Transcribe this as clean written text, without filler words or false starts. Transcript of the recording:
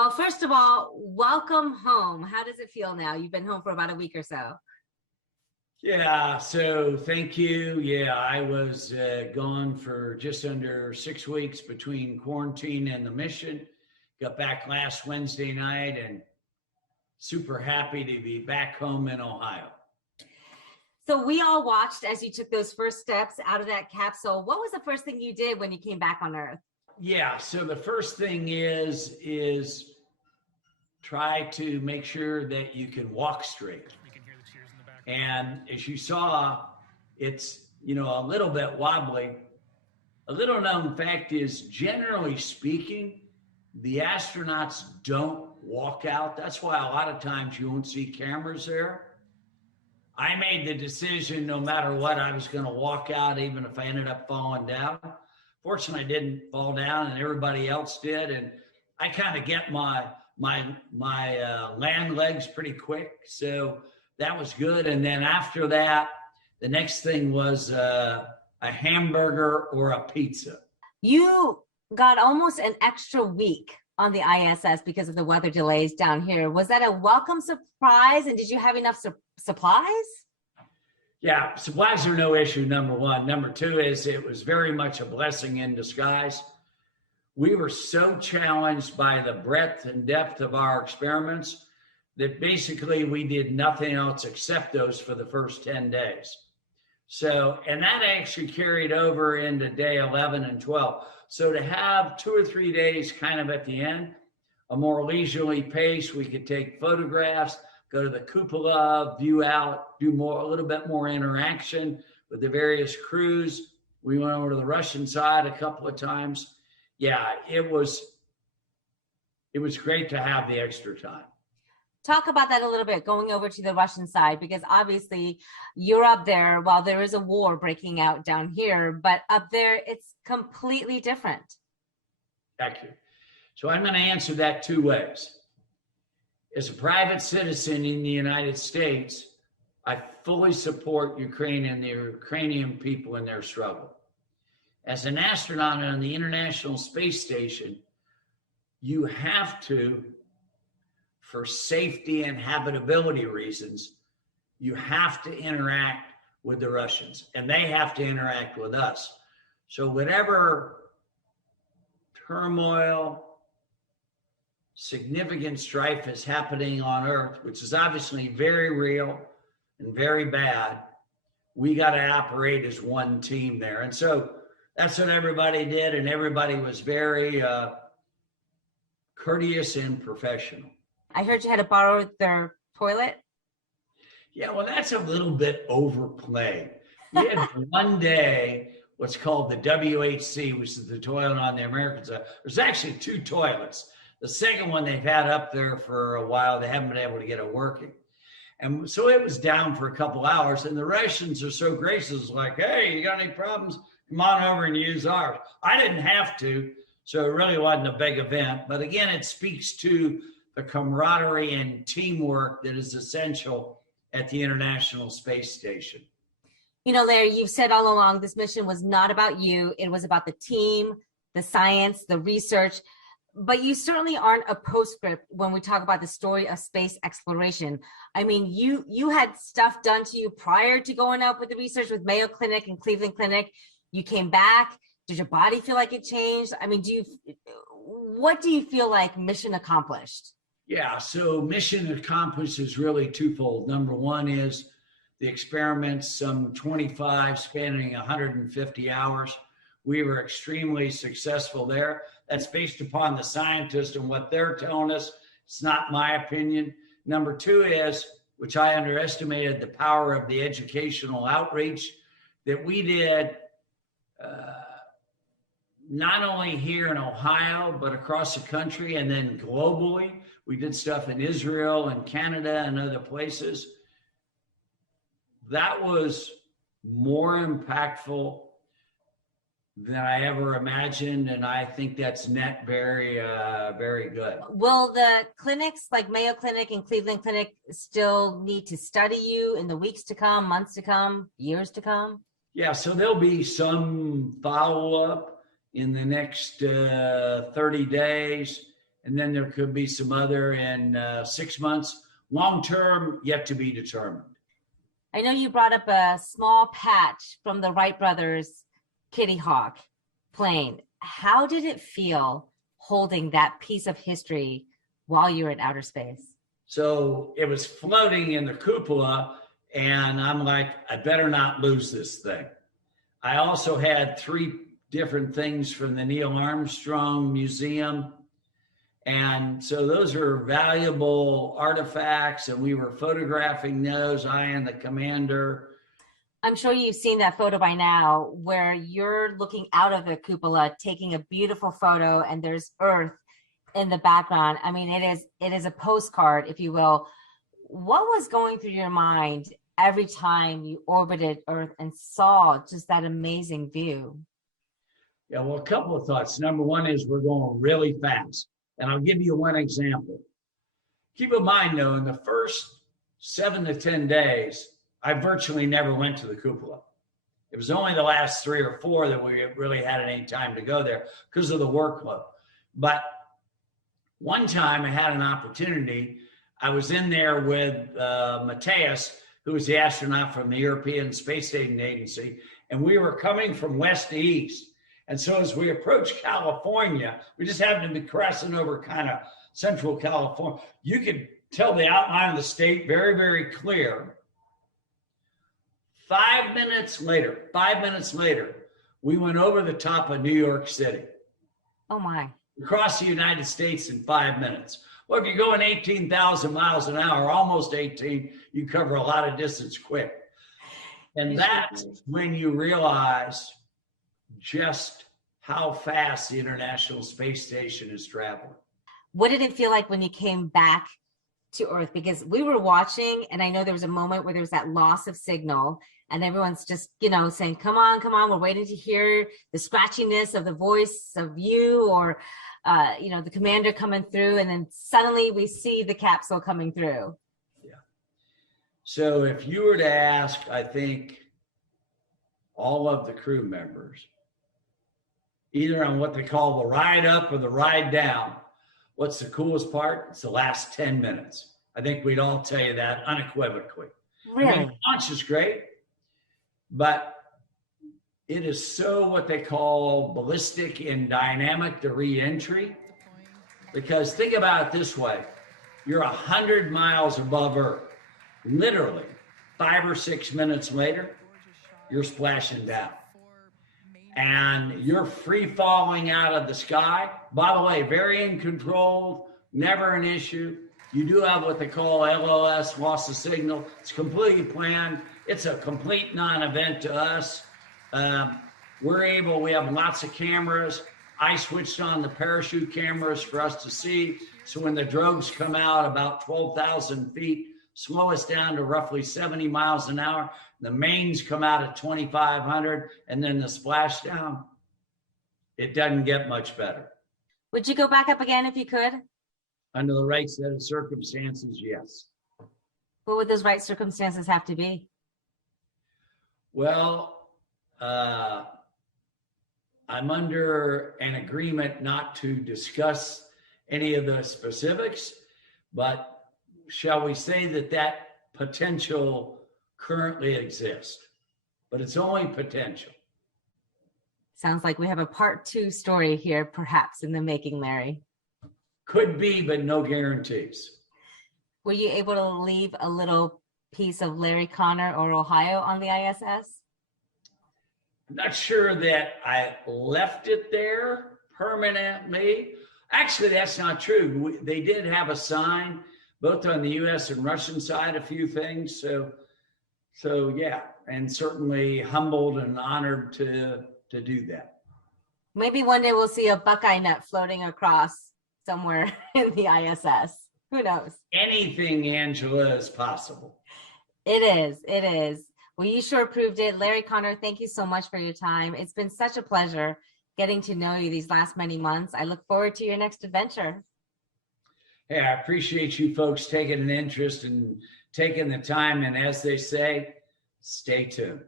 Well, first of all, welcome home. How does it feel now? You've been home for about a week or so. Yeah, so thank you. Yeah, I was gone for just under 6 weeks between quarantine and the mission. Got back last Wednesday night and super happy to be back home in Ohio. So we all watched as you took those first steps out of that capsule. What was the first thing you did when you came back on Earth? Yeah, so the first thing is try to make sure that you can walk straight. And as you saw, it's, a little bit wobbly. A little known fact is, generally speaking, the astronauts don't walk out. That's why a lot of times you won't see cameras there. I made the decision, no matter what, I was going to walk out, even if I ended up falling down. Fortunately, I didn't fall down, and everybody else did. And I kind of get my land legs pretty quick, so that was good. And then after that, the next thing was a hamburger or a pizza. You got almost an extra week on the ISS because of the weather delays down here. Was that a welcome surprise? And did you have enough supplies? Yeah, supplies are no issue, number one. Number two is it was very much a blessing in disguise. We were so challenged by the breadth and depth of our experiments that basically we did nothing else except those for the first 10 days. So, and that actually carried over into day 11 and 12. So to have 2 or 3 days kind of at the end, a more leisurely pace, we could take photographs, go to the cupola, view out, do a little bit more interaction with the various crews. We went over to the Russian side a couple of times. Yeah, it was great to have the extra time. Talk about that a little bit, going over to the Russian side, because obviously you're up there while there is a war breaking out down here, but up there it's completely different. Thank you. So I'm going to answer that 2 ways. As a private citizen in the United States, I fully support Ukraine and the Ukrainian people in their struggle. As an astronaut on the International Space Station, you have to, for safety and habitability reasons, you have to interact with the Russians, and they have to interact with us. So whatever turmoil, significant strife is happening on Earth, which is obviously very real and very bad, we got to operate as one team there. And so that's what everybody did, and everybody was very courteous and professional. I heard you had to borrow their toilet. Yeah, well, that's a little bit overplayed. We had one day what's called the WHC, which is the toilet on the American side. There's actually 2 toilets. The second one they've had up there for a while. They haven't been able to get it working. And so it was down for a couple hours, and the Russians are so gracious, like, hey, you got any problems? Come on over and use ours. I didn't have to, so it really wasn't a big event. But again, it speaks to the camaraderie and teamwork that is essential at the International Space Station. Larry, you've said all along this mission was not about you. It was about the team, the science, the research. But you certainly aren't a postscript when we talk about the story of space exploration. I mean, you had stuff done to you prior to going out with the research with Mayo Clinic and Cleveland Clinic. You came back. Did your body feel like it changed? I mean, what do you feel like mission accomplished? Yeah, so mission accomplished is really twofold. Number one is the experiments, some 25 spanning 150 hours. We were extremely successful there. That's based upon the scientists and what they're telling us. It's not my opinion. Number two is, which I underestimated, the power of the educational outreach that we did not only here in Ohio, but across the country and then globally. We did stuff in Israel and Canada and other places. That was more impactful than I ever imagined, and I think that's net very, very good. Will the clinics like Mayo Clinic and Cleveland Clinic still need to study you in the weeks to come, months to come, years to come? Yeah, so there'll be some follow-up in the next 30 days, And then there could be some other in 6 months. Long term, yet to be determined. I know you brought up a small patch from the Wright brothers Kitty Hawk plane. How did it feel holding that piece of history while you were in outer space? So it was floating in the cupola, and I'm like, I better not lose this thing. I also had 3 different things from the Neil Armstrong Museum. And so those are valuable artifacts, and we were photographing those, I and the commander. I'm sure you've seen that photo by now where you're looking out of the cupola, taking a beautiful photo, and there's Earth in the background. I mean, it is a postcard, if you will. What was going through your mind every time you orbited Earth and saw just that amazing view? Yeah, well, a couple of thoughts. Number one is we're going really fast. And I'll give you one example. Keep in mind, though, in the first 7 to 10 days, I virtually never went to the cupola. It was only the last 3 or 4 that we really had any time to go there because of the workload. But one time I had an opportunity. I was in there with Mateus, who was the astronaut from the European Space Agency, and we were coming from west to east. And so as we approached California, we just happened to be crossing over kind of central California. You could tell the outline of the state very, very clear. 5 minutes later, we went over the top of New York City. Oh my. Across the United States in 5 minutes. Well, if you're going 18,000 miles an hour, almost 18, you cover a lot of distance quick. And that's when you realize just how fast the International Space Station is traveling. What did it feel like when you came back to Earth? Because we were watching, and I know there was a moment where there was that loss of signal, and everyone's just, saying, come on, we're waiting to hear the scratchiness of the voice of you or, the commander coming through, and then suddenly we see the capsule coming through. Yeah. So if you were to ask, I think, all of the crew members, either on what they call the ride up or the ride down, what's the coolest part? It's the last 10 minutes. I think we'd all tell you that unequivocally. Really? I mean, the launch is great, but it is so what they call ballistic and dynamic, the re-entry. Because think about it this way. You're 100 miles above Earth. Literally, 5 or 6 minutes later, you're splashing down. And you're free falling out of the sky. By the way, very uncontrolled, never an issue. You do have what they call LOS, loss of signal. It's completely planned. It's a complete non-event to us. We have lots of cameras. I switched on the parachute cameras for us to see. So when the drogues come out about 12,000 feet, slow us down to roughly 70 miles an hour. The mains come out at 2,500, and then the splashdown, it doesn't get much better. Would you go back up again if you could? Under the right set of circumstances, yes. What would those right circumstances have to be? Well, I'm under an agreement not to discuss any of the specifics, but shall we say that potential currently exists, but it's only potential. Sounds like we have a part 2 story here, perhaps in the making, Larry. Could be, but no guarantees. Were you able to leave a little piece of Larry Connor or Ohio on the ISS? I'm not sure that I left it there permanently. Actually, that's not true. They did have a sign, both on the U.S. and Russian side, a few things. So yeah, and certainly humbled and honored to do that. Maybe one day we'll see a Buckeye nut floating across somewhere in the ISS. Who knows? Anything, Angela, is possible. It is. Well, you sure proved it. Larry Connor, thank you so much for your time. It's been such a pleasure getting to know you these last many months. I look forward to your next adventure. Hey, I appreciate you folks taking an interest and taking the time. And as they say, stay tuned.